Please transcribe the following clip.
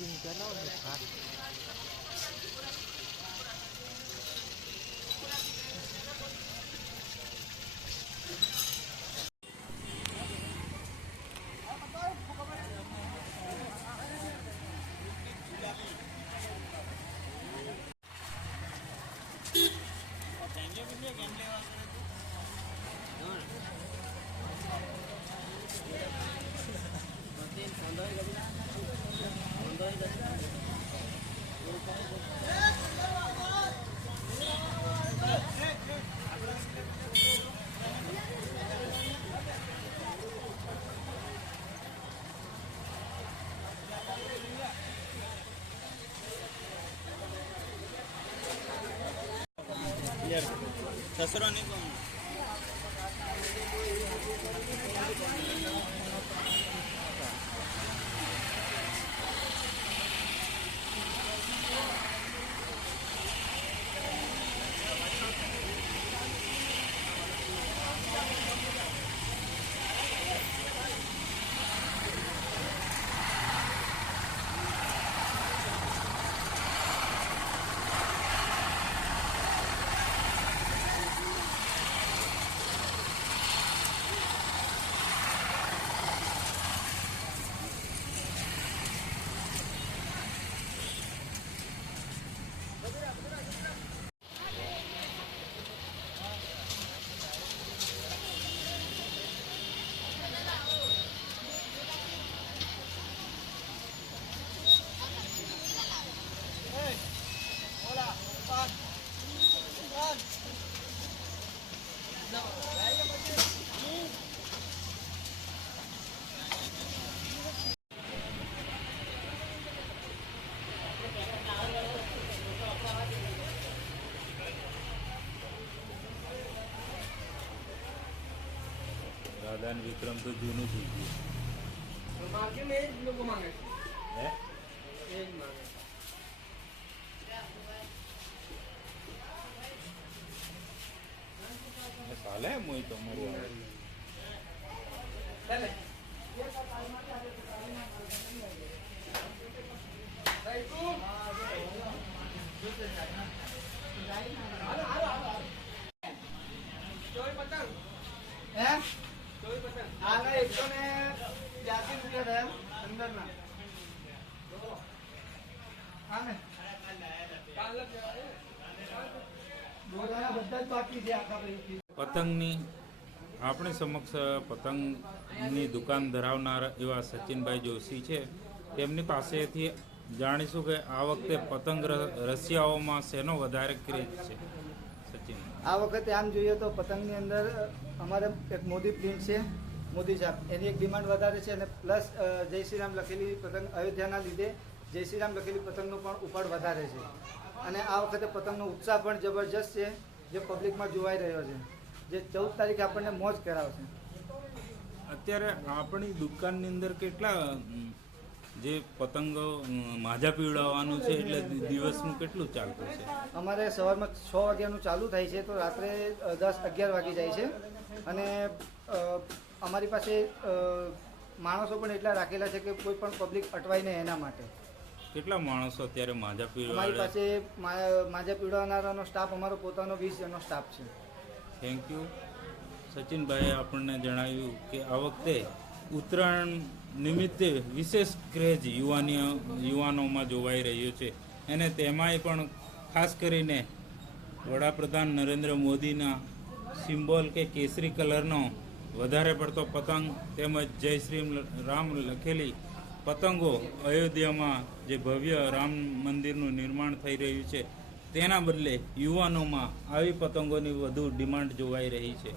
Charging चलाओ ने खाट ससुरा नहीं कौन दादा ने विक्रम तो जूनू थी मार्केट में एक लोग मांगे है एक मांगे साल है मुई तो मरु चले चोरी पतंग हैं चोरी पतंग आला 180 रुपया है अंदर ना हाँ ने काल लग जाए બોલાના બધા જ બાકી છે આખા ભાઈ પતંગની આપણી સમક્ષ પતંગની દુકાન ધરાવનાર એવા સચિનભાઈ જોશી છે તેમની પાસેથી જાણીશું કે આ વખતે પતંગ રસિયાઓમાં શેનો વધારે ક્રેઝ છે સચિન આ વખતે આમ જોઈએ તો પતંગની અંદર અમારે એક મોદી પ્રિન્ટ છે મોદી સાહેબ એની એક ડિમાન્ડ વધારે છે અને પ્લસ જય શ્રી રામ લખેલી પતંગ અયોધ્યાના લીધે જય શ્રી રામ લખેલી પતંગનો પણ ઉપાડ વધારે છે અને આ વખતે પતંગનો ઉત્સાહ પણ જબરજસ્ત છે જે પબ્લિકમાં જોવાઈ રહ્યો છે જે 14 તારીખે આપણને મોજ કરાવશે. અત્યારે આપણી દુકાનની અંદર કેટલા જે પતંગો માજા પીવડાવવાનું છે એટલે દિવસનું કેટલું ચાલતું છે? અમારે સવારમાં 6 વાગ્યાનું ચાલુ થાય છે તો રાત્રે 10-11 વાગી જાય છે અને અમારી પાસે માણસો પણ એટલા રાખેલા છે કે કોઈ પણ પબ્લિક અટવાય નહીં એના માટે. કેટલા માણસો અત્યારે માજા અમારી પીવડાવે? પાસે માજા પીવડાવનારાનો સ્ટાફ અમારો પોતાનો 20 જણનો સ્ટાફ છે. Thank you. સચિનભાઈએ આપણને જણાવ્યું કે આ વખતે ઉત્તરાયણ નિમિત્તે વિશેષ ક્રેઝ યુવાનોમાં જોવાઈ રહ્યો છે અને તેમાંય પણ ખાસ કરીને વડાપ્રધાન નરેન્દ્ર મોદીના સિમ્બોલ કે કેસરી કલરનો વધારે પડતો પતંગ તેમજ જય શ્રી રામ લખેલી પતંગો અયોધ્યામાં જે ભવ્ય રામ મંદિરનું નિર્માણ થઈ રહ્યું છે તેના બદલે યુવાનોમાં આવી પતંગોની વધુ ડિમાન્ડ જોવાઈ રહી છે.